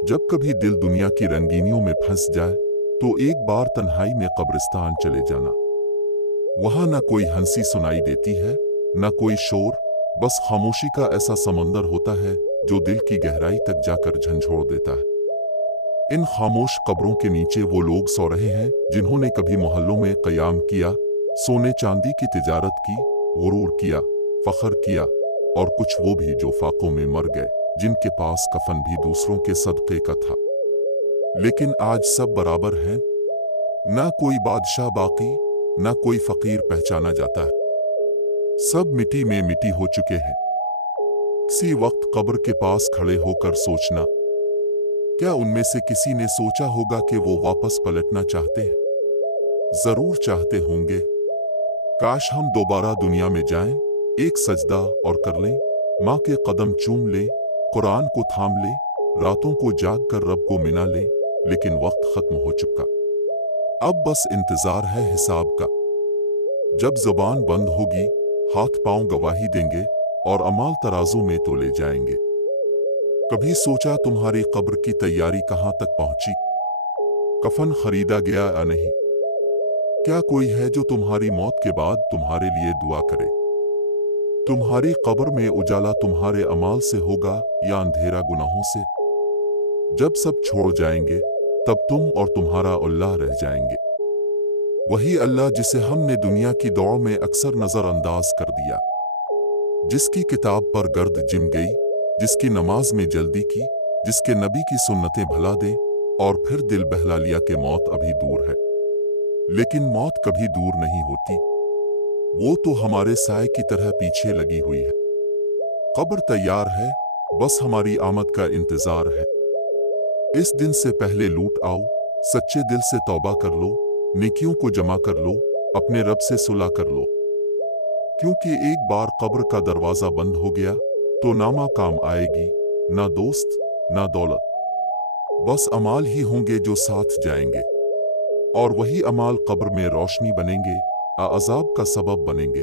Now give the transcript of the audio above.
जब कभी दिल दुनिया की रंगीनियों में फंस जाए तो एक बार तन्हाई में कब्रिस्तान चले जाना। वहां ना कोई हंसी सुनाई देती है, ना कोई शोर, बस खामोशी का ऐसा समंदर होता है जो दिल की गहराई तक जाकर झंझोड़ देता है। इन खामोश कब्रों के नीचे वो लोग सो रहे हैं जिन्होंने कभी मोहल्लों में क़याम किया, सोने चांदी की तिजारत की, गुरूर किया, फख्र किया, और कुछ वो भी जो फाकों में मर गए, जिनके पास कफन भी दूसरों के सदक़े का था। लेकिन आज सब बराबर हैं, ना कोई बादशाह बाकी, ना कोई फकीर पहचाना जाता है। सब मिट्टी में मिट्टी हो चुके हैं। किसी वक्त कब्र के पास खड़े होकर सोचना, क्या उनमें से किसी ने सोचा होगा कि वो वापस पलटना चाहते हैं? जरूर चाहते होंगे। काश हम दोबारा दुनिया में जाएं, एक सजदा और कर लें, माँ के कदम चूम लें, कुरान को थाम लें, रातों को जाग कर रब को मिला लें। लेकिन वक्त खत्म हो चुका। अब बस इंतजार है हिसाब का। जब जुबान बंद होगी, हाथ पांव गवाही देंगे और अमाल तराजू में तोले जाएंगे। कभी सोचा तुम्हारी कब्र की तैयारी कहां तक पहुंची? कफन खरीदा गया या नहीं? क्या कोई है जो तुम्हारी मौत के बाद तुम्हारे लिए दुआ करे? तुम्हारी कब्र में उजाला तुम्हारे अमाल से होगा या अंधेरा गुनाहों से? जब सब छोड़ जाएंगे, तब तुम और तुम्हारा अल्लाह रह जाएंगे। वही अल्लाह जिसे हमने दुनिया की दौड़ में अक्सर नजरअंदाज कर दिया, जिसकी किताब पर गर्द जिम गई, जिसकी नमाज में जल्दी की, जिसके नबी की सुन्नतें भुला दे और फिर दिल बहला लिया कि मौत अभी दूर है। लेकिन मौत कभी दूर नहीं होती, वो तो हमारे साए की तरह पीछे लगी हुई है। कब्र तैयार है, बस हमारी आमद का इंतजार है। इस दिन से पहले लूट आओ, सच्चे दिल से तौबा कर लो, नेकियों को जमा कर लो, अपने रब से सुलह कर लो। क्योंकि एक बार कब्र का दरवाजा बंद हो गया तो नामा काम आएगी, ना दोस्त ना दौलत, बस अमाल ही होंगे जो साथ जाएंगे। और वही अमाल कब्र में रोशनी बनेंगे, अज़ाब का सबब बनेंगे।